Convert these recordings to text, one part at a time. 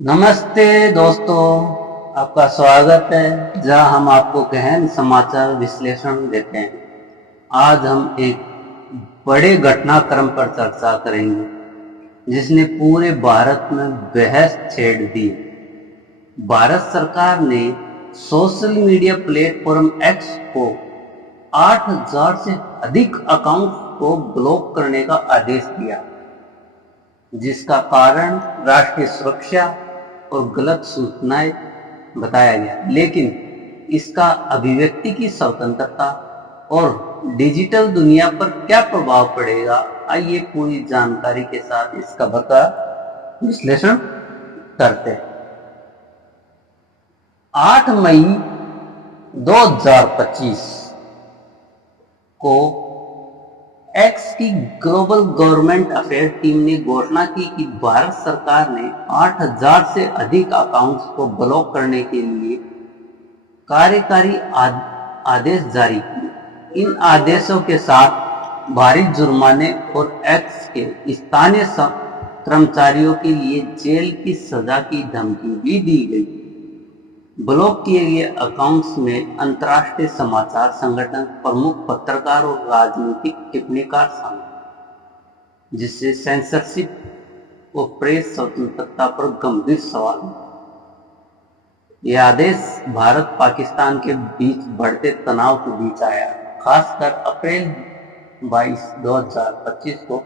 नमस्ते दोस्तों, आपका स्वागत है जहां हम आपको गहन समाचार विश्लेषण देते हैं। आज हम एक बड़े घटनाक्रम पर चर्चा करेंगे जिसने पूरे भारत में बहस छेड़ दी। भारत सरकार ने सोशल मीडिया प्लेटफॉर्म एक्स को 8,000 से अधिक अकाउंट को ब्लॉक करने का आदेश दिया, जिसका कारण राष्ट्रीय सुरक्षा और गलत सूचनाएं बताया गया। लेकिन इसका अभिव्यक्ति की स्वतंत्रता और डिजिटल दुनिया पर क्या प्रभाव पड़ेगा, आइए पूरी जानकारी के साथ इसका बता विश्लेषण करते हैं। 8 मई 2025 को एक्स की ग्लोबल गवर्नमेंट अफेयर टीम ने घोषणा की कि भारत सरकार ने 8,000 से अधिक अकाउंट्स को ब्लॉक करने के लिए कार्यकारी आदेश जारी किए। इन आदेशों के साथ भारी जुर्माने और एक्स के स्थानीय कर्मचारियों के लिए जेल की सजा की धमकी भी दी गई। ब्लॉक किए गए अकाउंट्स में अंतर्राष्ट्रीय समाचार संगठन, प्रमुख पत्रकार और राजनीतिक टिप्पणीकार शामिल, जिससे सेंसरशिप और प्रेस स्वतंत्रता पर गंभीर सवाल। यह आदेश भारत पाकिस्तान के बीच बढ़ते तनाव के बीच आया, खासकर अप्रैल 22, 2025 को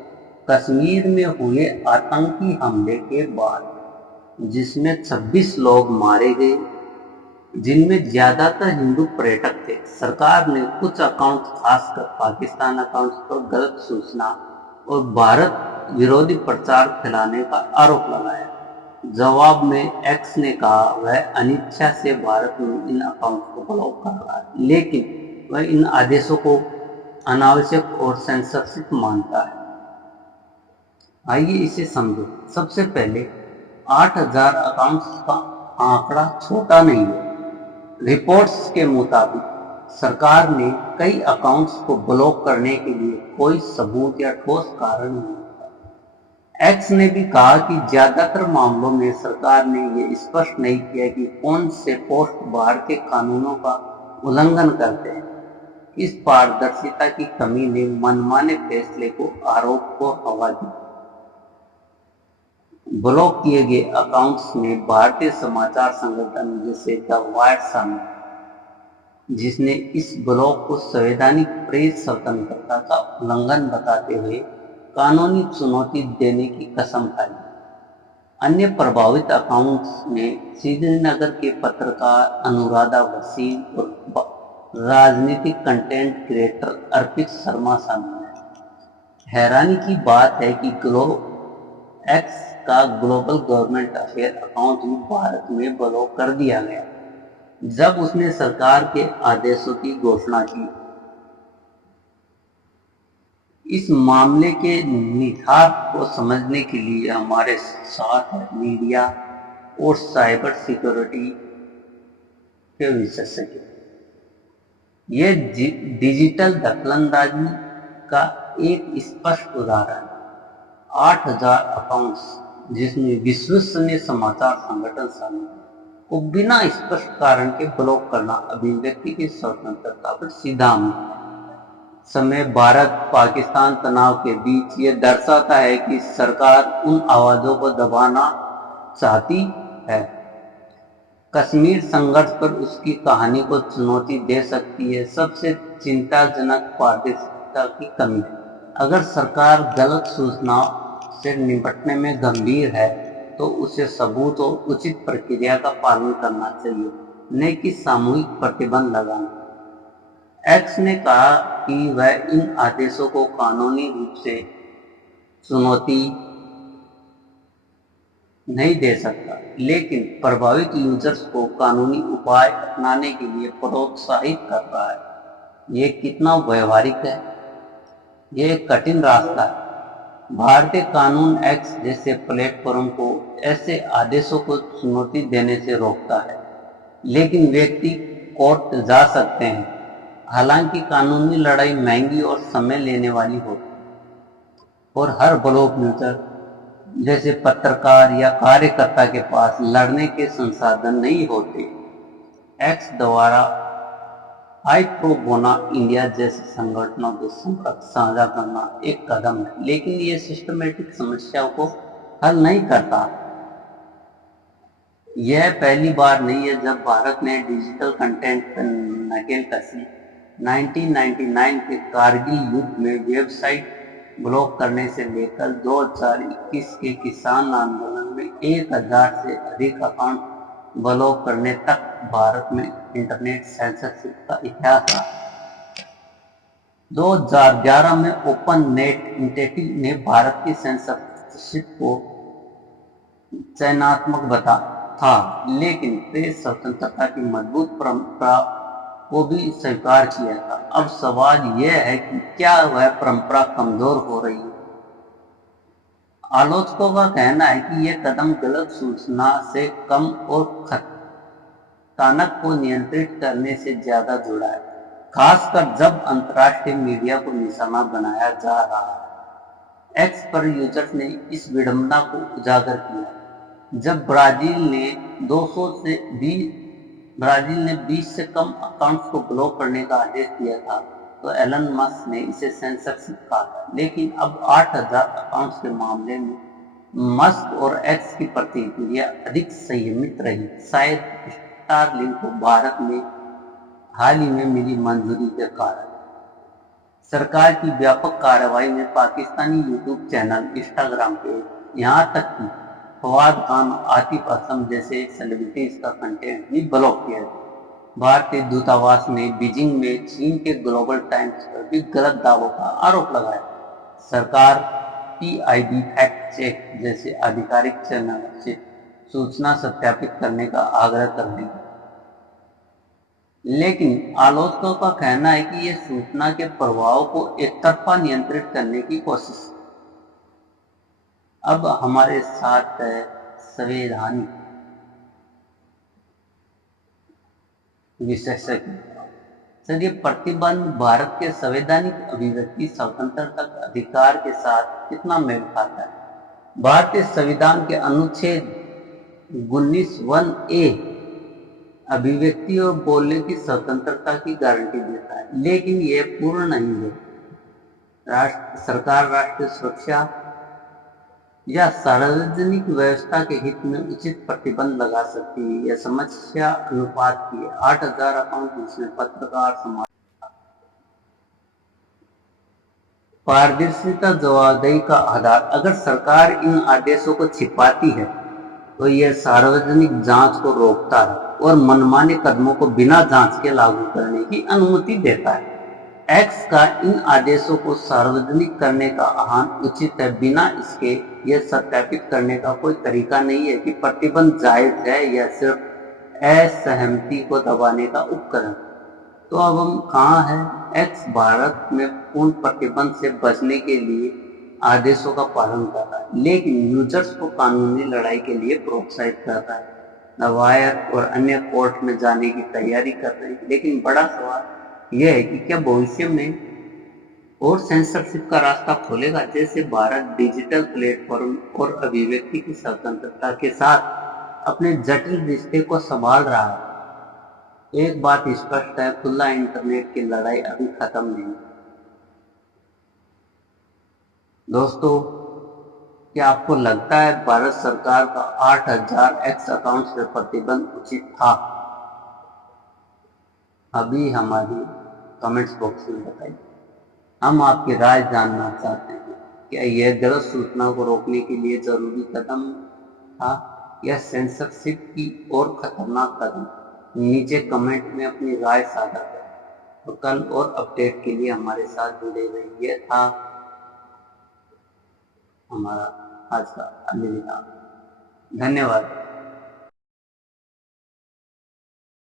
कश्मीर में हुए आतंकी हमले के बाद, जिसमें 26 लोग मारे गए, जिनमें ज्यादातर हिंदू पर्यटक थे। सरकार ने कुछ अकाउंट, खासकर पाकिस्तान अकाउंट्स पर गलत सूचना और भारत विरोधी प्रचार फैलाने का आरोप लगाया। जवाब में एक्स ने कहा वह अनिच्छा से भारत में इन अकाउंट्स को ब्लॉक कर रहा है, लेकिन वह इन आदेशों को अनावश्यक और सेंसरशिप मानता है। आइए इसे समझो। सबसे पहले 8,000 अकाउंट्स का आंकड़ा छोटा नहीं है। रिपोर्ट्स के मुताबिक सरकार ने कई अकाउंट्स को ब्लॉक करने के लिए कोई सबूत या ठोस कारण नहीं दिया। एक्स ने भी कहा कि ज्यादातर मामलों में सरकार ने ये स्पष्ट नहीं किया कि कौन से पोस्ट भारतीय कानूनों का उल्लंघन करते हैं। इस पारदर्शिता की कमी ने मनमाने फैसले को आरोप को हवा दी। ब्लॉक किए गए अकाउंट्स में भारतीय समाचार संगठन जैसे द वायर शामिल, जिसने इस ब्लॉक को संवैधानिक प्रेस स्वतंत्रता का उल्लंघन बताते हुए कानूनी चुनौती देने की कसम खाई। अन्य प्रभावित अकाउंट्स में श्रीनगर के पत्रकार अनुराधा वसीम और राजनीतिक कंटेंट क्रिएटर अर्पित शर्मा शामिल है। हैरानी की बात है कि एक्स का ग्लोबल गवर्नमेंट अफेयर अकाउंट भी भारत में ब्लॉक कर दिया गया जब उसने सरकार के आदेशों की घोषणा की। इस मामले के निहितार्थ को समझने के लिए हमारे साथ मीडिया और साइबर सिक्योरिटी के विशेषज्ञ। ये डिजिटल दखलंदाजी का एक स्पष्ट उदाहरण। 8,000 अकाउंट्स, जिसमें विश्वसनीय समाचार संगठन शामिल को बिना स्पष्ट कारण के ब्लॉक करना अभिव्यक्ति की स्वतंत्रता पर सीधा हमला है। समय भारत पाकिस्तान तनाव के बीच ये दर्शाता है कि सरकार उन आवाजों को दबाना चाहती है। कश्मीर संघर्ष पर उसकी कहानी को चुनौती दे सकती है। सबसे चिंताजनक पारदर्शिता की कमी। अगर सरकार गलत सूचना से निपटने में गंभीर है तो उसे सबूत और उचित प्रक्रिया का पालन करना चाहिए, न कि सामूहिक प्रतिबंध लगाना। एक्स ने कहा कि वह इन आदेशों को कानूनी रूप से चुनौती नहीं दे सकता, लेकिन प्रभावित यूजर्स को कानूनी उपाय अपनाने के लिए प्रोत्साहित कर रहा है। ये कितना व्यवहारिक है? यह एक कठिन रास्ता है। भारतीय कानून एक्स जैसे प्लेटफॉर्म को ऐसे आदेशों को चुनौती देने से रोकता है, लेकिन व्यक्ति कोर्ट जा सकते हैं। हालांकि कानूनी लड़ाई महंगी और समय लेने वाली होती है और हर ब्लॉक यूजर जैसे पत्रकार या कार्यकर्ता के पास लड़ने के संसाधन नहीं होते। एक्स द्वारा आई प्रो बोना इंडिया जैसे संगठनों के संपर्क साझा करना एक कदम है, लेकिन ये सिस्टमेटिक समस्याओं को हल नहीं करता। यह पहली बार नहीं है जब भारत ने डिजिटल कंटेंट पर नकेल कसी। 1999 के कारगिल युद्ध में वेबसाइट ब्लॉक करने से लेकर 2021 के किसान आंदोलन में 1000 से अधिक अकाउंट ब्लॉक करने तक भारत में इंटरनेट सेंसरशिप का इतिहास रहा। 2011 में ओपन नेट इनिशिएटिव ने भारत की सेंसरशिप को चयनात्मक बता था, लेकिन प्रेस स्वतंत्रता की मजबूत परंपरा को भी स्वीकार किया था। अब सवाल यह है कि क्या वह परंपरा कमजोर हो रही है। आलोचकों का कहना है कि यह कदम गलत सूचना से कम और कथानक को नियंत्रित करने से ज्यादा जुड़ा है, खासकर जब अंतर्राष्ट्रीय मीडिया को निशाना बनाया जा रहा है। एक्स पर यूजर्स ने इस विडंबना को उजागर किया जब ब्राजील ने 20 से कम अकाउंट्स को ब्लॉक करने का आदेश दिया था, तो एलन मस्क ने इसे सेंसरशिप कहा। लेकिन अब 8000 अकाउंट्स के मामले में मस्क और एक्स की प्रतिक्रिया अधिक संयमित रही, शायद स्टारलिंक को भारत में हाल ही में मिली मंजूरी के कारण। सरकार की व्यापक कार्रवाई में Pakistani YouTube channel, Instagram page, यहाँ तक कि फवाद खान, आतिफ असलम जैसे सेलिब्रिटीज का कंटेंट भी ब्लॉक किया गया। भारतीय दूतावास ने बीजिंग में चीन के ग्लोबल टाइम्स पर भी गलत दावों का आरोप लगाया। सरकार PIB फैक्ट चेक जैसे आधिकारिक चैनल से सूचना सत्यापित करने का आग्रह कर रही है, लेकिन आलोचकों का कहना है कि यह सूचना के प्रभाव को एकतरफा नियंत्रित करने की कोशिश। अब हमारे साथ है संवैधानिक विशेषज्ञ। सर, ये प्रतिबंध भारत के संवैधानिक अभिव्यक्ति स्वतंत्रता अधिकार के साथ कितना मेल खाता है। भारतीय संविधान के अनुच्छेद 19(1)(a) अभिव्यक्ति और बोलने की स्वतंत्रता की गारंटी देता है, लेकिन यह पूर्ण नहीं है। सरकार राष्ट्रीय सुरक्षा या सार्वजनिक व्यवस्था के हित में उचित प्रतिबंध लगा सकती है। यह समस्या अनुपात की है। 8000 अकाउंट जिसमें पत्रकार, समाज, पारदर्शिता, जवाबदेही का आधार। अगर सरकार इन आदेशों को छिपाती है तो यह सार्वजनिक जांच को रोकता है और मनमाने कदमों को बिना जांच के लागू करने की अनुमति देता है। एक्स का इन आदेशों को सार्वजनिक करने का आह्वान उचित है, बिना इसके यह सत्यापित करने का कोई तरीका नहीं है कि प्रतिबंध जायज है या सिर्फ असहमति को दबाने का उपकरण। तो अब हम कहाँ हैं? एक्स भारत में पूर्ण प्रतिबंध से बचने के लिए आदेशों का पालन कर रहा है, लेकिन यूजर्स को कानूनी लड़ाई के लिए प्रोत्साहित कर रहा है। वायर और अन्य कोर्ट में जाने की तैयारी कर रहे हैं, लेकिन बड़ा सवाल यह है कि क्या भविष्य में और सेंसरशिप का रास्ता खोलेगा। जैसे भारत डिजिटल प्लेटफॉर्म और अभिव्यक्ति की स्वतंत्रता के साथ अपने जटिल रिश्ते को संभाल रहा है। एक बात स्पष्ट है, खुला इंटरनेट की लड़ाई अभी खत्म नहीं। दोस्तों, क्या आपको लगता है भारत सरकार का 8000 एक्स अकाउंट्स पर प्रतिबंध उचित था? अभी हमारी कमेंट्स बॉक्स में बताइए। हम आपकी राय जानना चाहते हैं। क्या यह गलत सूचना को रोकने के लिए जरूरी कदम था या सेंसरशिप की और खतरनाक कदम? नीचे कमेंट में अपनी राय साझा करें। तो कल और अपडेट के लिए हमारे साथ जुड़े रहिए। यह था हमारा आज का अलविदा। धन्यवाद।